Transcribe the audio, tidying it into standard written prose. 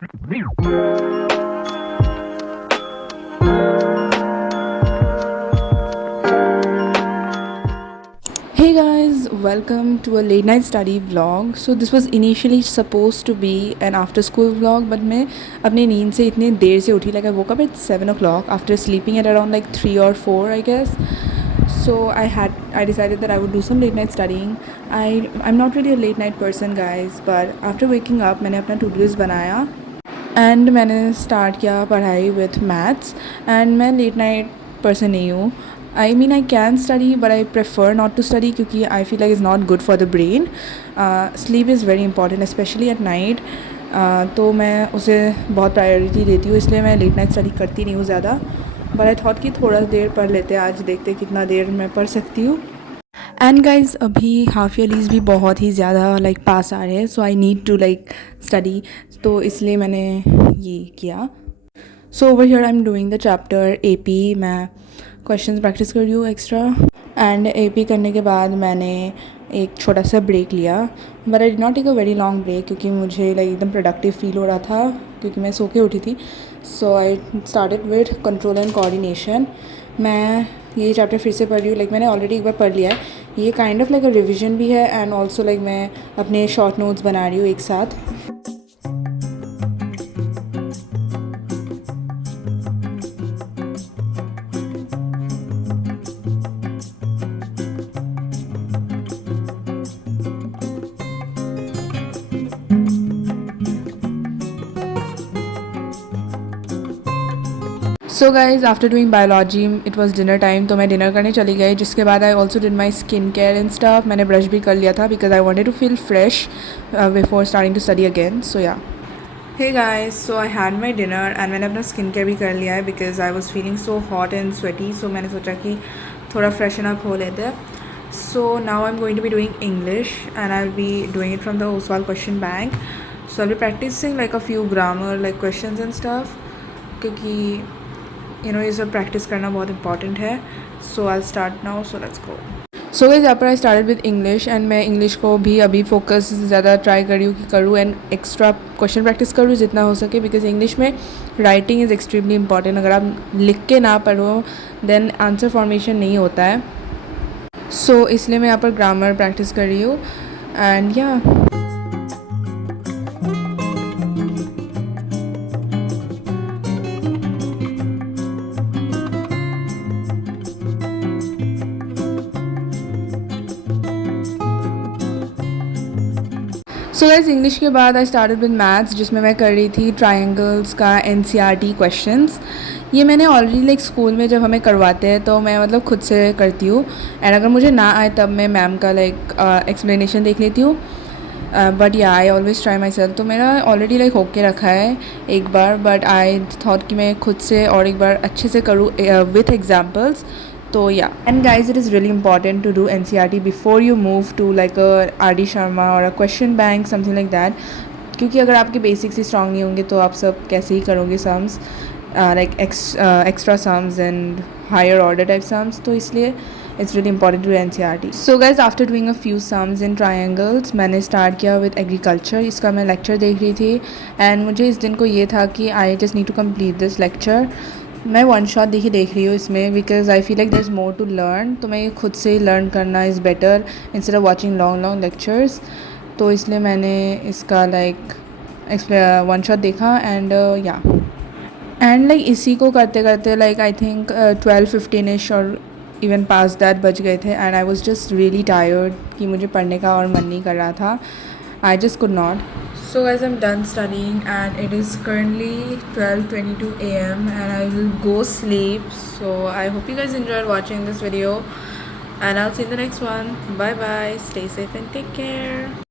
Hey guys, welcome to a late night study vlog. So this was initially supposed to be an after school vlog, but मैं अपनी नींद से इतनी देर से उठी, like I woke up at 7 o'clock after sleeping at around like 3 or 4 I guess. So I decided that I would do some late night studying. I'm not really a late night person guys, but after waking up मैंने अपना to do list बनाया and मैंने start किया पढ़ाई with maths and मैं late night person नहीं हूँ. I mean I can study but I prefer not to study क्योंकि I feel like it's not good for the brain. Sleep is very important especially at night. तो मैं उसे बहुत priority देती हूँ, इसलिए मैं लेट नाइट स्टडी करती नहीं हूँ ज़्यादा. बट आई थॉट कि थोड़ा देर पढ़ लेते हैं, आज देखते कितना देर मैं पढ़ सकती हूँ. एंड गाइज अभी हाफ ईयरलीज भी बहुत ही ज़्यादा लाइक पास आ रहे हैं, so I need to like study, तो इसलिए मैंने ये किया. So over here I am doing the chapter AP. मैं क्वेश्चंस प्रैक्टिस कर रही हूँ एक्स्ट्रा. एंड AP करने के बाद मैंने एक छोटा सा ब्रेक लिया, but I did not take a very long break क्योंकि मुझे लाइक एकदम प्रोडक्टिव फील हो रहा था क्योंकि मैं सो के उठी थी. So I started with control and coordination. मैं ये चैप्टर फिर से पढ़ रही हूँ, लाइक मैंने ऑलरेडी एक बार पढ़ लिया है. ये kind of like a revision भी है एंड ऑल्सो लाइक मैं अपने शॉर्ट नोट्स बना रही हूँ एक साथ. So guys after doing biology it was dinner time, तो मैं डिनर करने चली गई. जिसके बाद I also did my skin care and stuff. मैंने ब्रश भी कर लिया था because I wanted to feel fresh before starting to study again. So yeah hey guys, so I had my dinner and मैंने अपना स्किन केयर भी कर लिया है because I was feeling so hot and sweaty. So मैंने सोचा कि थोड़ा फ्रेशन अप हो लेते हैं. So now I am going to be doing English and I will be doing it from the Oswaal question bank. So I will be practicing like a few grammar like question and stuff क्योंकि ये सब practice करना बहुत important है. So I start now. So let's go. So guys यहाँ पर I started with English and मैं English को भी अभी फोकस ज़्यादा ट्राई कर रही हूँ कि करूँ एंड एक्स्ट्रा क्वेश्चन प्रैक्टिस करूँ जितना हो सके बिकॉज इंग्लिश में राइटिंग इज़ एक्सट्रीमली इंपॉर्टेंट. अगर आप लिख के ना पढ़ो देन आंसर फॉर्मेशन नहीं होता है. सो इसलिए मैं यहाँ पर ग्रामर प्रैक्टिस कर रही हूँ एंड या सो गाइस इंग्लिश के बाद आई स्टार्टेड विद मैथ्स जिसमें मैं कर रही थी ट्रायंगल्स का NCERT क्वेश्चंस. ये मैंने ऑलरेडी लाइक स्कूल में जब हमें करवाते हैं तो मैं मतलब खुद से करती हूँ एंड अगर मुझे ना आए तब मैं मैम का लाइक एक्सप्लेनेशन देख लेती हूँ. बट या I always try my self. तो मेरा ऑलरेडी लाइक होके रखा है एक बार, बट आई थॉट कि मैं खुद से और एक बार अच्छे से करूँ विथ एग्जाम्पल्स. तो yeah and guys it is really important to do NCERT before you move to like a RD Sharma और a question bank something like that. क्योंकि अगर आपके बेसिक्स ही स्ट्रॉन्ग नहीं होंगे तो आप सब कैसे ही करोगे sums like extra sums and higher order type sums. तो इसलिए it's really important to NCERT. So guys after doing a few sums in triangles मैंने स्टार्ट किया विद एग्रीकल्चर. इसका मैं लेक्चर देख रही थी एंड मुझे इस दिन को ये था कि I just need to complete this lecture. मैं वन शॉट देख रही हूँ इसमें because I feel like there is more to learn. तो मैं खुद से ही लर्न करना is better instead of watching long lectures. तो इसलिए मैंने इसका लाइक वन शॉट देखा एंड या एंड लाइक इसी को करते करते लाइक आई थिंक 12-15 और इवन पास दैट बज गए थे and I was just really tired कि मुझे पढ़ने का और मन नहीं कर रहा था. I just could not. So guys, I'm done studying and it is currently 12:22 AM and I will go sleep. So I hope you guys enjoyed watching this video and I'll see you in the next one. Bye bye. Stay safe and take care.